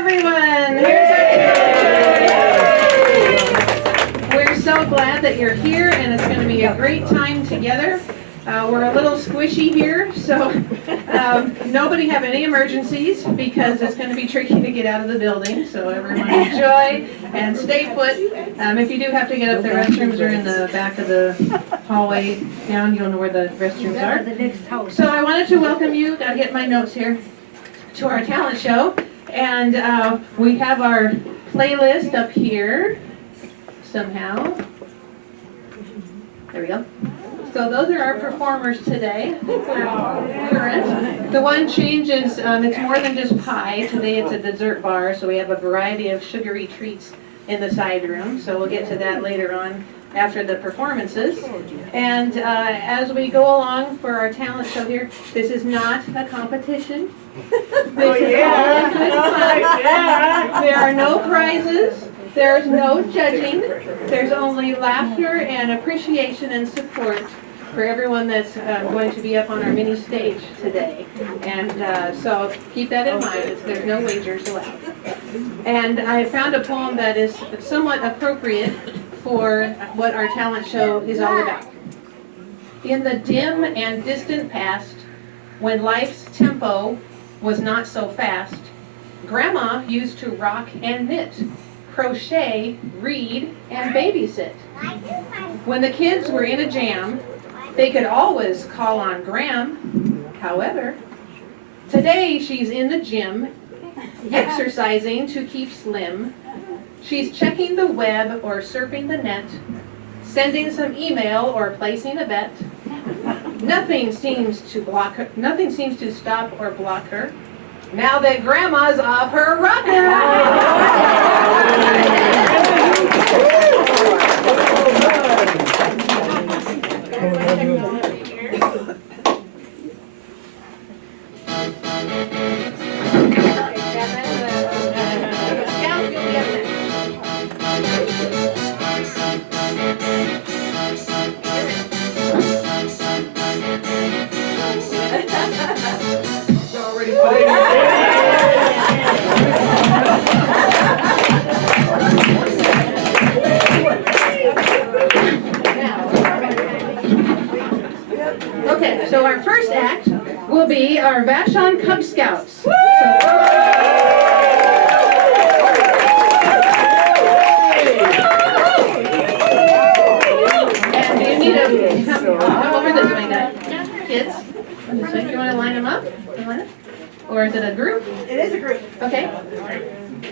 everyone. We're so glad that you're here, and it's going to be a great time together. We're a little squishy here, so nobody have any emergencies because it's going to be tricky to get out of the building. So everyone enjoy and stay put. If you do have to get up, the restrooms are in the back of the hallway down. You'll know where the restrooms are. So I wanted to welcome you. Got to get my notes here. To our talent show, and we have our playlist up here somehow. There we go. So those are our performers today. The one change is it's more than just pie. Today it's a dessert bar, so we have a variety of sugary treats in the side room. So we'll get to that later on after the performances. And as we go along for our talent show here, this is not a competition. This is all in good fun. There are no prizes. There's no judging. There's only laughter and appreciation and support for everyone that's going to be up on our mini stage today. And so keep that in mind. There's no wagers allowed. And I found a poem that is somewhat appropriate for what our talent show is all about. In the dim and distant past, when life's tempo was not so fast, Grandma used to rock and knit, crochet, read, and babysit. When the kids were in a jam, they could always call on Gram. However, today she's in the gym, exercising to keep slim. She's checking the web or surfing the net, sending some email or placing a bet. Nothing seems to stop or block her, now that Grandma's off her rocker. Okay, so our first act will be our Vashon Cub Scouts. And do you need to come over this way, guys? Kids, this way. Do you want to line them up? Or is it a group? It is a group. Okay.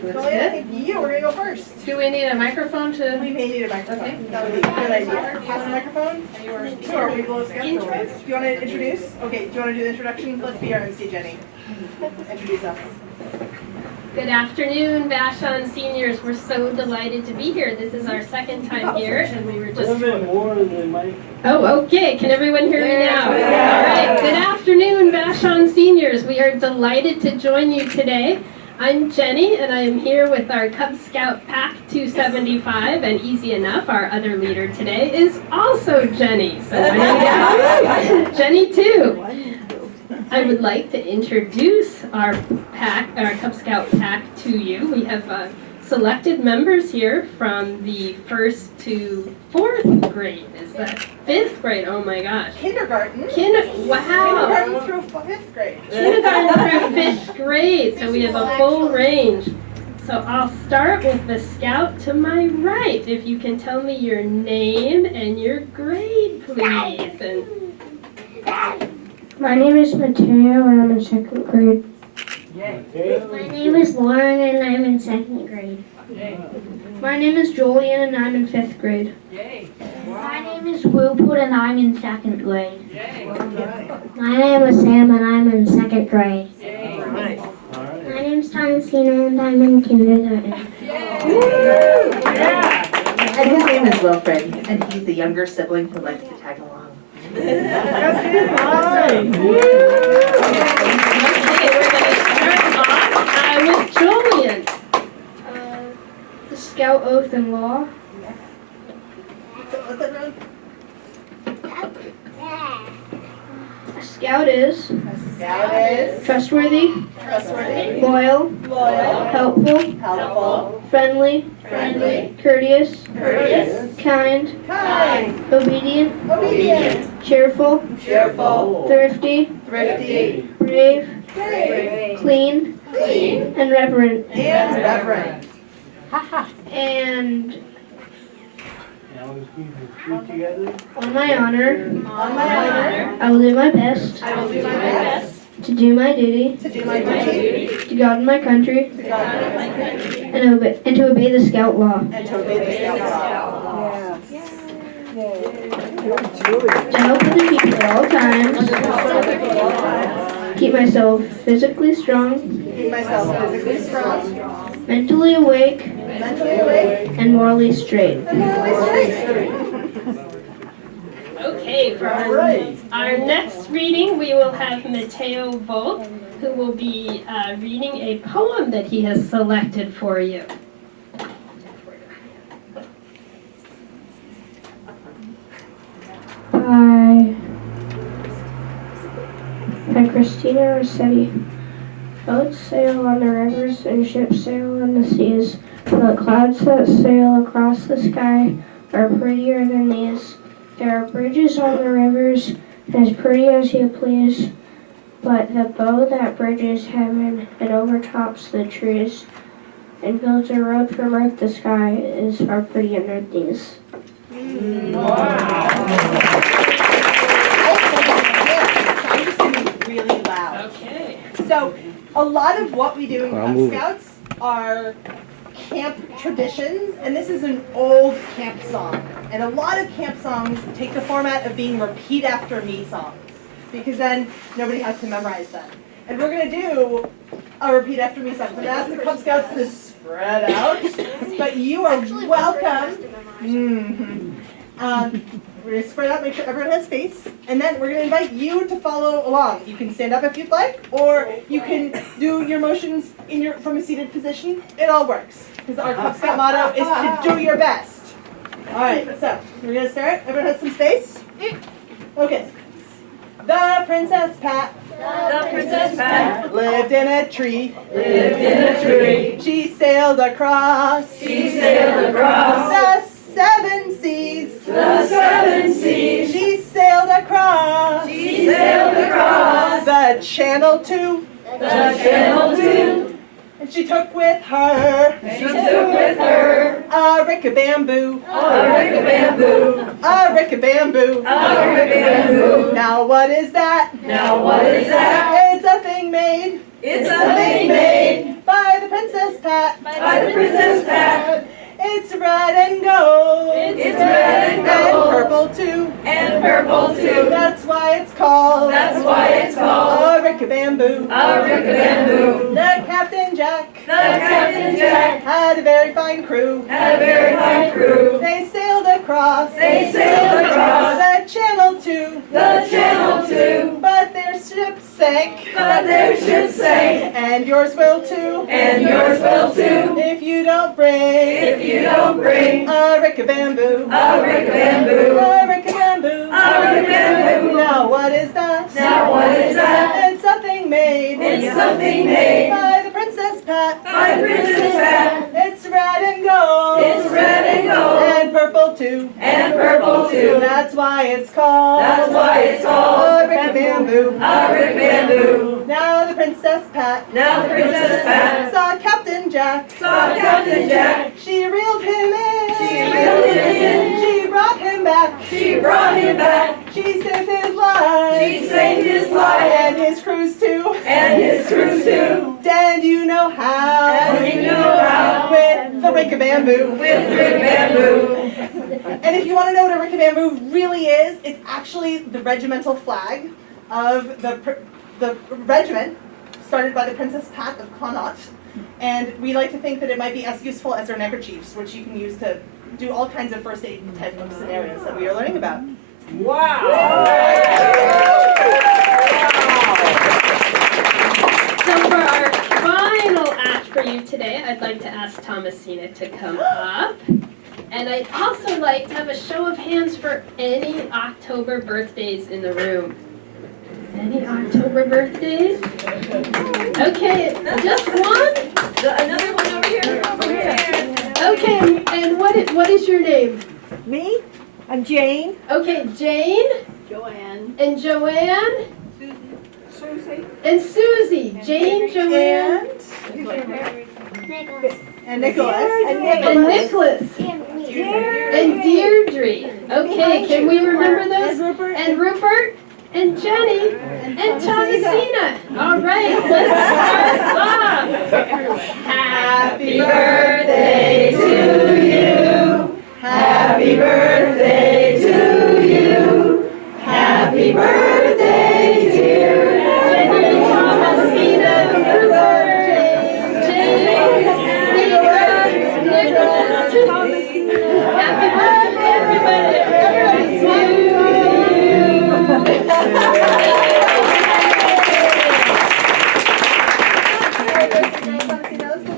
So we're going to go first. Do we need a microphone to? We may need a microphone. Okay. That would be a good idea. Pass the microphone. Sure, we will discuss. Do you want to introduce? Okay, do you want to do the introduction? Let's be our MC, Jenny. Introduce us. Good afternoon, Vashon seniors. We're so delighted to be here. This is our second time here, and we were just... Oh, okay. Can everyone hear me now? All right. Good afternoon, Vashon seniors. We are delighted to join you today. I'm Jenny, and I am here with our Cub Scout Pack 275, and easy enough, our other leader today is also Jenny. So Jenny too. I would like to introduce our Cub Scout Pack to you. We have selected members here from the 1st to 4th grade. Is that 5th grade? Oh my gosh. Kindergarten. Wow. Kindergarten through 5th grade. Kindergarten through 5th grade. So we have a full range. So I'll start with the scout to my right. If you can tell me your name and your grade, please. My name is Mateo and I'm in 2nd grade. My name is Lauren and I'm in 2nd grade. My name is Julian and I'm in 5th grade. My name is Wilput and I'm in 2nd grade. My name is Sam and I'm in 2nd grade. My name is Thomasina and I'm in kindergarten. And his name is Wilfred, and he's the younger sibling who likes to tag along. Okay, we're going to start off with Julian. The Scout Oath and Law. Scout is Scout is trustworthy, trustworthy, loyal, loyal, helpful, helpful, friendly, friendly, courteous, courteous, kind, kind, obedient, obedient, cheerful, cheerful, thrifty, thrifty, brave, brave, clean, clean, and reverent. and reverent. And Now let's keep the three together. on my honor, On my honor, I will do my best I will do my best to do my duty to do my duty to God and my country to God and my country and to obey the Scout law. and to obey the Scout law. To help other people at all times, keep myself physically strong, Keep myself physically strong, mentally awake, mentally awake, and morally straight. and morally straight. Okay, for our next reading, we will have Mateo Volk, who will be reading a poem that he has selected for you. By Christina Rossetti. Boats sail on the rivers and ships sail on the seas, but clouds that sail across the sky are prettier than these. There are bridges on the rivers, as pretty as you please, but the bow that bridges heaven and overtops the trees and builds a road from earth to sky is far prettier than these. I'm just gonna be really loud. Okay. So, a lot of what we do in Cub Scouts are camp traditions, and this is an old camp song. And a lot of camp songs take the format of being repeat after me songs, because then nobody has to memorize them. And we're gonna do a repeat after me song. I'm gonna ask the Cub Scouts to spread out, but you are welcome. We're gonna spread out, make sure everyone has space, and then we're gonna invite you to follow along. You can stand up if you'd like, or you can do your motions from a seated position. It all works, because our Cub Scout motto is to do your best. All right, so we're gonna start. Everyone has some space? Okay. The Princess Pat. The Princess Pat Lived in a tree. lived in a tree. She sailed across. She sailed across The 7 seas. the 7 seas. She sailed across. She sailed across The Channel too. the Channel too. And she took with her She took with her a rick of bamboo. a rick of bamboo. A rick of bamboo. A rick of bamboo. Now what is that? Now what is that? It's a thing made It's a thing made by the Princess Pat. by the Princess Pat. It's red and gold. It's red and gold. purple too. And purple too. That's why it's called. That's why it's called a rick of bamboo. a rick of bamboo. The Captain Jack The Captain Jack had a very fine crew. had a very fine crew. They sailed across. They sailed across the Channel too. the Channel too. But their ship sank. But their ship sank. And yours will too. And yours will too. If you don't bring If you don't bring a rick of bamboo. a rick of bamboo. A rick of bamboo. A rick of bamboo. Now what is that? Now what is that? It's something made. It's something made by the Princess Pat. by the Princess Pat. It's red and gold. It's red and gold. And purple too. And purple too. That's why it's called. That's why it's called a rick of bamboo. a rick of bamboo. Now the Princess Pat Now the Princess Pat saw Captain Jack. saw Captain Jack. She reeled him in. She reeled him in. She brought him back. She brought him back. She saved his life. She saved his life. And his crews too. And his crew too. And you know how. And you know how. With the rick of bamboo. With rick of bamboo. And if you want to know what a rick of bamboo really is, it's actually the regimental flag of the regiment started by the Princess Pat of Connaught. And we like to think that it might be as useful as our neckerchiefs, which you can use to do all kinds of first aid type of scenarios that we are learning about. So for our final act for you today, I'd like to ask Thomasina to come up. And I'd also like to have a show of hands for any October birthdays in the room. Any October birthdays? Okay, just one? Another one over here. Okay, and what is your name? Me? I'm Jane. Okay, Jane Joanne. and Joanne. And Susie. Jane, Joanne, And Nicholas. and Nicholas. And Deirdre. Okay, can we remember those? And Rupert. And Jenny. And Thomasina. All right, let's start off. Happy birthday to you. Happy birthday to you. Happy birthday, dear Jenny, Thomasina, Rupert, James, Stephen, Nicholas, happy birthday, everybody, to you.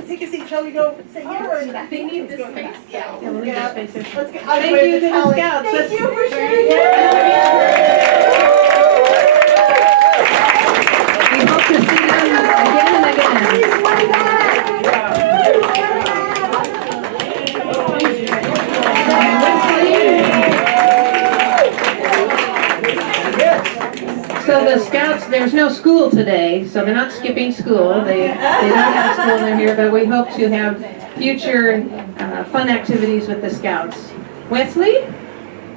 Take a seat. Shall we go sit here or in the back? They need this space. Yeah, Yeah, we'll leave that space here. let's get. Thank you to the Scouts. Thank you for sharing. We hope to see them again and again. Please, way back. So the Scouts, there's no school today, so they're not skipping school. They don't have school and they're here, but we hope to have future fun activities with the Scouts. Wesley?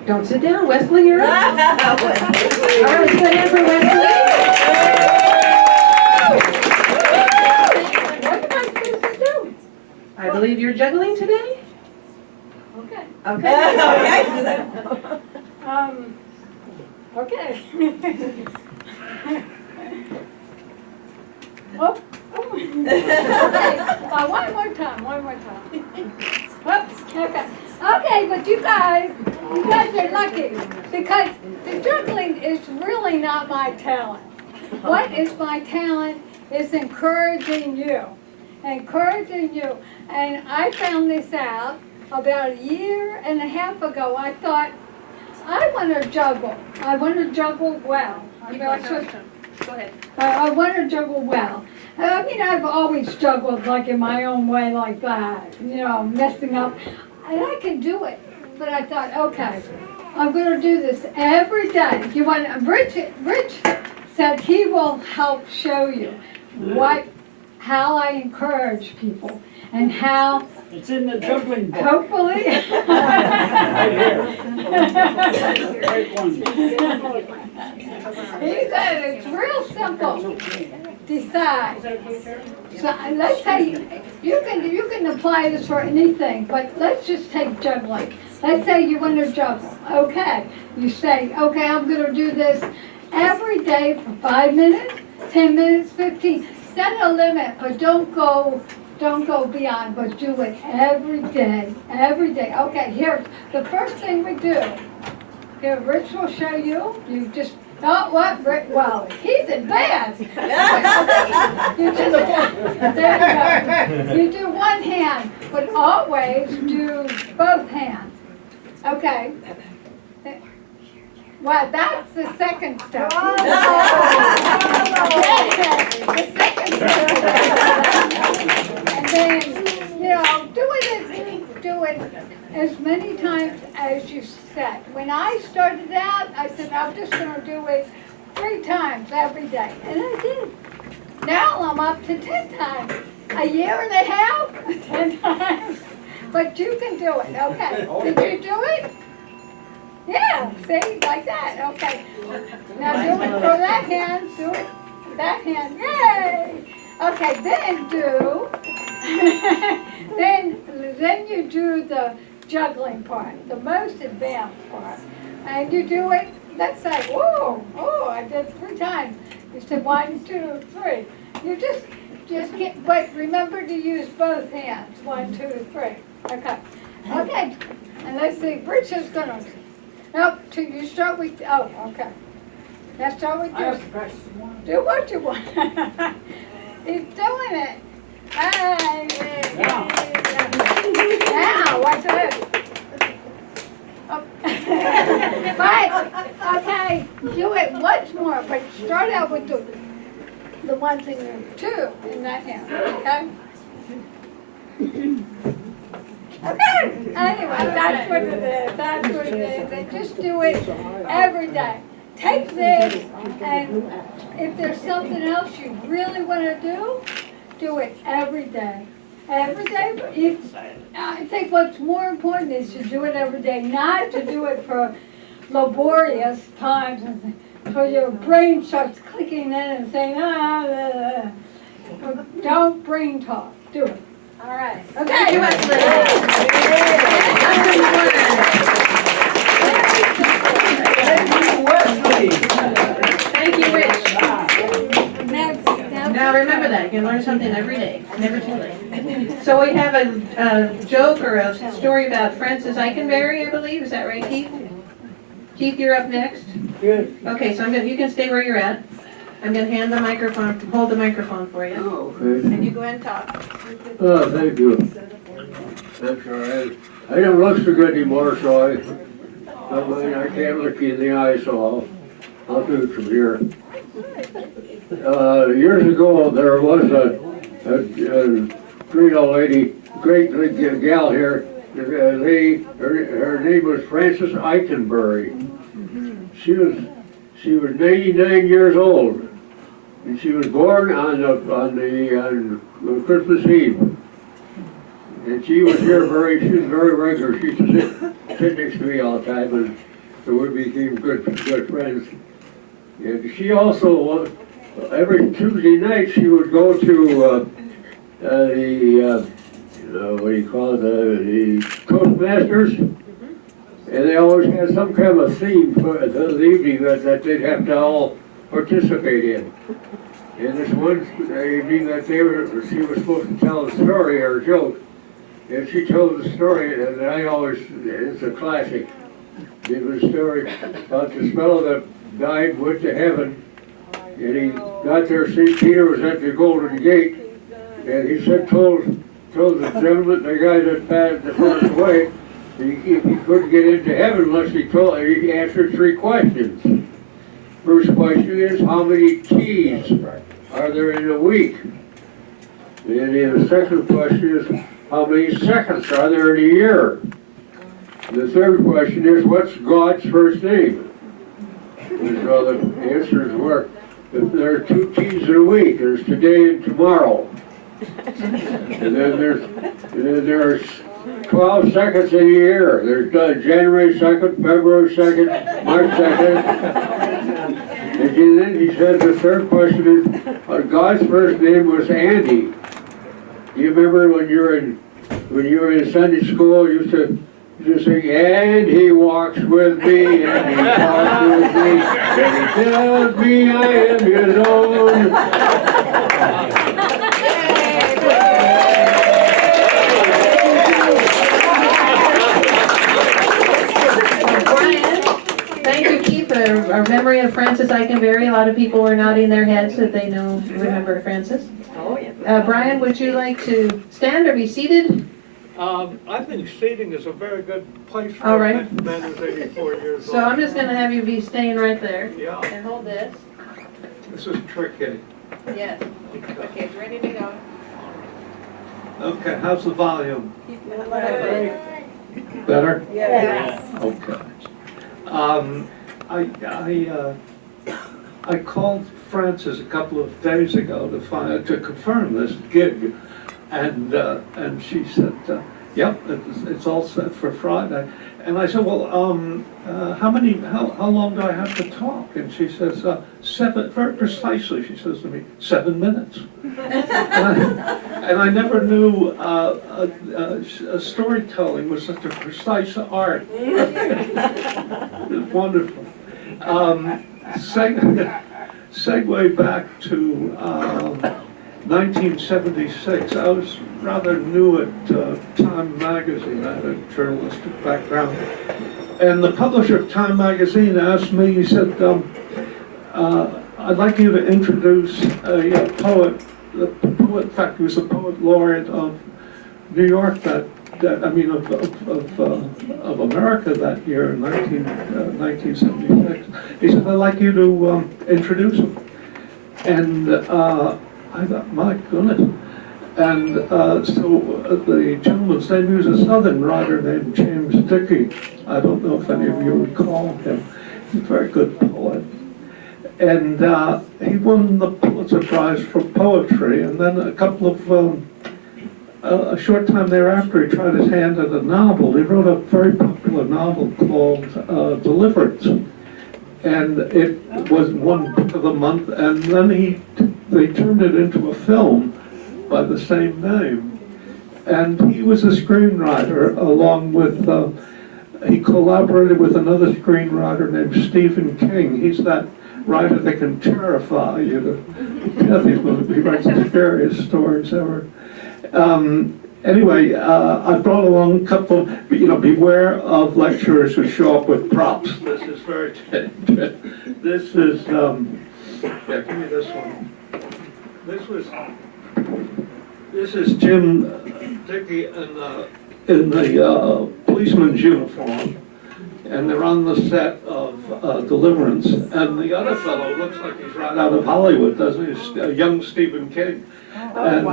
Don't sit down. Wesley, you're up. All right, let's put it in for Wesley. What am I supposed to do? I believe you're juggling today? Okay. Okay. Okay. Oh. One more time. Whoops, okay. Okay, but you guys are lucky because the juggling is really not my talent. What is my talent is encouraging you. And I found this out about a year and a half ago. I thought, I want to juggle. I want to juggle well. Go ahead. I want to juggle well. I mean, I've always juggled like in my own way like that, messing up. And I can do it. But I thought, okay, I'm going to do this every day. You want? Rich said he will help show you how I encourage people and how. It's in the juggling book. Hopefully. Right Right one. He said it's real simple. Decide. So let's say you can apply this for anything, but let's just take juggling. Let's say you want to juggle. Okay. You say, okay, I'm going to do this every day for 5 minutes, 10 minutes, 15. Set a limit, but don't go beyond, but do it every day. Okay, here, the first thing we do, here, Rich will show you, you just, Rick, well, he's advanced. You do one hand, but always do both hands. Okay. Well, that's the second step. The second step. And then, do it as many times as you said. When I started out, I said, I'm just going to do it 3 times every day. And I did. Now I'm up to 10 times. A year and a half, 10 times. But you can do it, okay. Did you do it? Yeah, see, like that, okay. Now do it for that hand, do it, that hand, yay! Okay, then you do the juggling part, the most advanced part. And you do it, let's say, I did 3 times. You said 1, 2, 3. You just get, but remember to use both hands, 1, 2, 3. Okay, and let's see, Rich is gonna, nope, you start with, okay. Now start with yours. Do what you want. He's doing it. Hey. Now, watch this. But, okay, do it once more. more, but start out with the ones in the two in that hand, okay? Okay, anyway, that's what it is, that's what it is, and just do it every day. Take this, and if there's something else you really wanna do it every day. Every day, I think what's more important is to do it every day, not to do it for laborious times, so your brain starts clicking in and saying, don't brain talk, do it. All right. Thank Okay. you, Thank you, Rich. Now remember that, you can learn something every day, never too late. So we have a joke or a story about Francis Eikenberry, I believe, is that right, Keith? Keith, you're up next. Good. Okay, so you can stay where you're at. I'm gonna hand the microphone, hold the microphone for you, Okay. and you go ahead and talk. Oh, thank you. That's all right. I don't look so good anymore, so I can't look you in the eye, so I'll do it from here. Years ago, there was a great old lady, great gal here. Her name was Frances Eikenberry. She was 99 years old, and she was born on Christmas Eve. And she was very regular. She used to sit next to me all the time, and so we became good friends. And she also, every Tuesday night, she would go to the Toastmasters, and they always had some kind of a theme for the evening that they'd have to all participate in. And this one evening that she was supposed to tell a story or a joke, and she told the story, and it's a classic. It was a story about this fellow that died, went to heaven, and he got there, St. Peter was at the Golden Gate, and he told the gentleman, the guy that passed away, he couldn't get into heaven unless he answered 3 questions. First question is, how many teas are there in a week? And the second question is, how many seconds are there in a year? The third question is, what's God's first name? And so the answers were, there are 2 teas in a week. There's today and tomorrow. And then there's 12 seconds in a year. There's January 2nd, February 2nd, March 2nd. And then he said the third question is, God's first name was Andy. Do you remember when you were in Sunday school, you used to sing, and he walks with me, and he talks with me, and he tells me I am his own. Thank you, Keith, for our memory of Frances Eikenberry. A lot of people were nodding their heads that they remember Frances. Oh, yeah. Brian, would you like to stand or be seated? I think seating is a very good place for All a right. man who's 84 years old. So I'm just going to have you be staying right there. Yeah, And hold this. this is tricky. Yes. Okay, it's ready to go. Okay, how's the volume? Better. Better? Yes. Okay. I called Frances a couple of days ago to confirm this gig, and she said, "Yep, it's all set for Friday." And I said, "Well, how long do I have to talk?" And she says, 7, very precisely. She says to me, 7 minutes. And I never knew storytelling was such a precise art. It's wonderful. Segue back to 1976. I was rather new at Time Magazine. I had a journalistic background. And the publisher of Time Magazine asked me, he said, I'd like you to introduce a poet, in fact, he was a poet laureate of New York that of America that year in 1976. He said, I'd like you to introduce him. And I thought, my goodness. And so the gentleman's name, he was a Southern writer named James Dickey. I don't know if any of you recall him. He's a very good poet. And he won the Pulitzer Prize for poetry. And then a short time thereafter, he tried his hand at a novel. He wrote a very popular novel called Deliverance. And it was one book of the month. And then they turned it into a film by the same name. And he was a screenwriter along with, he collaborated with another screenwriter named Stephen King. He's that writer that can terrify you to death. He writes the scariest stories ever. Anyway, I brought along a couple, beware of lecturers who show up with props. This is very dangerous. This is, yeah, give me this one. This is Jim Dickey in the policeman's uniform, and they're on the set of Deliverance. And the other fellow looks like he's right out of Hollywood, doesn't he? He's a young Stephen King. And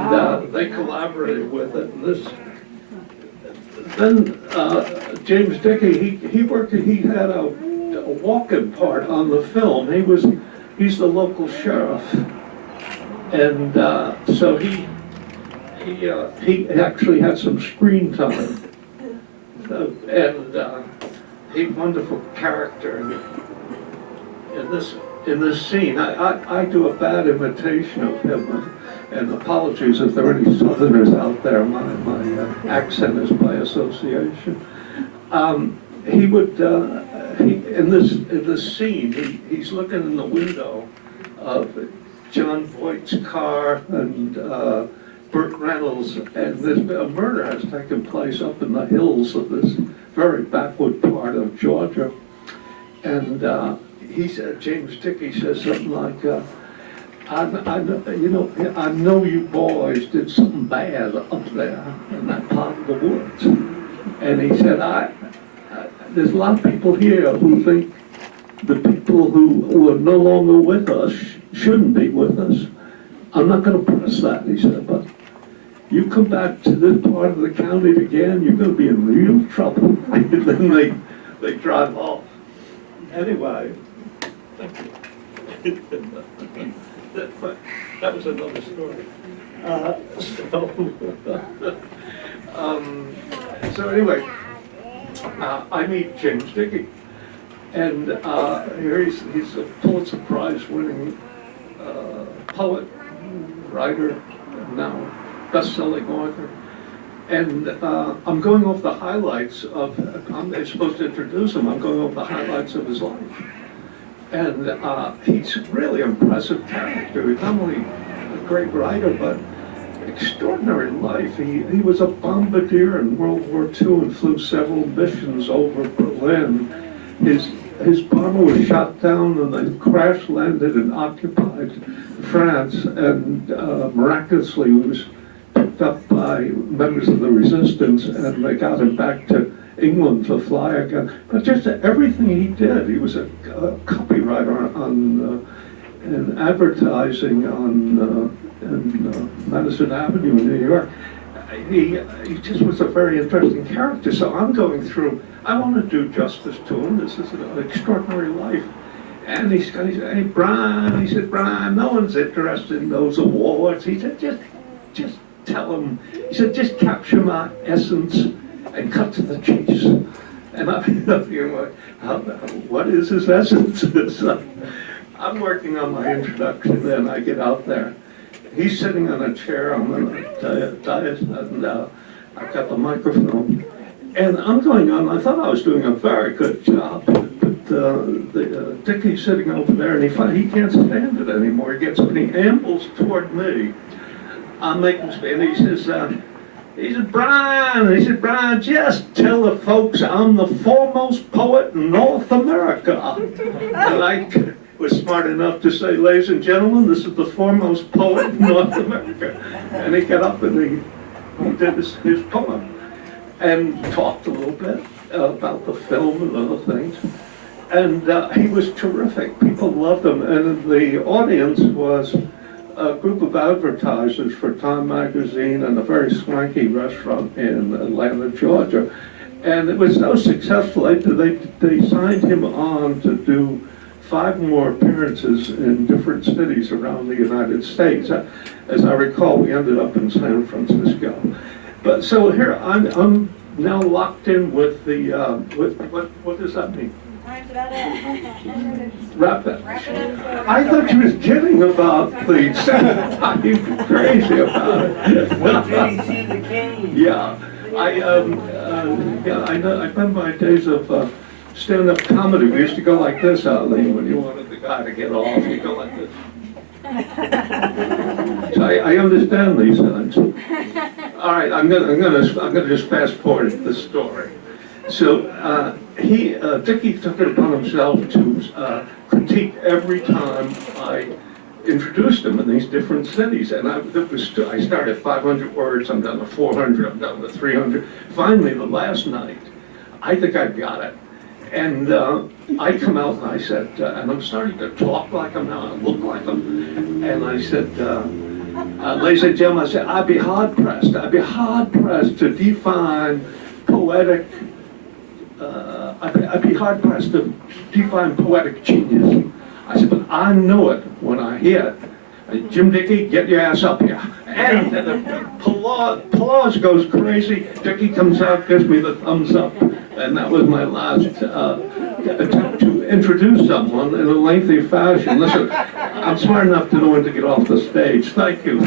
they collaborated with it. And then James Dickey, he had a walk-in part on the film. He's the local sheriff, and so he actually had some screen time, and he's a wonderful character in this scene. I do a bad imitation of him, and apologies if there are any Southerners out there. My accent is by association. He would in this scene he's looking in the window of John Voight's car and Burt Reynolds, and a murder has taken place up in the hills of this very backward part of Georgia. And he said, James Dickey says something like, I know you boys did something bad up there in that part of the woods. And he said, there's a lot of people here who think the people who are no longer with us shouldn't be with us. I'm not going to press that, he said, but you come back to this part of the county again, you're going to be in real trouble. And then they drive off. Anyway, that was another story. So anyway, I meet James Dickey, and here he's a Pulitzer Prize winning poet, writer, now best-selling author. And I'm going over the highlights I'm supposed to introduce him, I'm going over the highlights of his life. And he's a really impressive character. He's not only a great writer, but extraordinary life. He was a bombardier in World War II and flew several missions over Berlin. His bomber was shot down and then crash landed in occupied France, and miraculously he was picked up by members of the resistance, and they got him back to England to fly again. But just everything he did, he was a copywriter in advertising in Madison Avenue in New York. He just was a very interesting character. So I'm going through, I want to do justice to him. This is an extraordinary life. And he said, hey, Brian, no one's interested in those awards. He said, just tell him, he said, just capture my essence and cut to the chase. And I'm thinking, what is his essence? I'm working on my introduction, then I get out there. He's sitting on a chair on the dais, and I've got the microphone. And I'm going on, I thought I was doing a very good job, but Dickey's sitting over there, and he can't stand it anymore. He ambles toward me. I'm making space, and he says, Brian, just tell the folks I'm the foremost poet in North America. And I was smart enough to say, ladies and gentlemen, this is the foremost poet in North America. And he got up and he did his poem. and talked a little bit about the film and other things. And he was terrific. People loved him. And the audience was a group of advertisers for Time Magazine and a very swanky restaurant in Atlanta, Georgia. And it was so successful, they signed him on to do 5 more appearances in different cities around the United States. As I recall, we ended up in San Francisco. But so here, I'm now locked in with the, what does that mean? Time's about it. Wrap it. I thought you was kidding about the Senate. Are you crazy about it? Wait till you see the king. Yeah, I know. I remember my days of stand-up comedy. We used to go like this, Arlene, when you wanted the guy to get off. You go like this. So I understand these things. All right, I'm gonna just fast forward the story. So Dickie took it upon himself to critique every time I introduced him in these different cities. And I started 500 words, I'm down to 400, I'm down to 300. Finally, the last night, I think I got it. And I come out and I said, and I'm starting to talk like him now, I look like him. And I said, ladies and gentlemen, I said, I'd be hard pressed to define poetic, I'd be hard pressed to define poetic genius. I said, but I know it when I hear it. Jim Dickey, get your ass up here. And the applause goes crazy. Dickey comes out, gives me the thumbs up. And that was my last attempt to introduce someone in a lengthy fashion. Listen, I'm smart enough to know when to get off the stage. Thank you.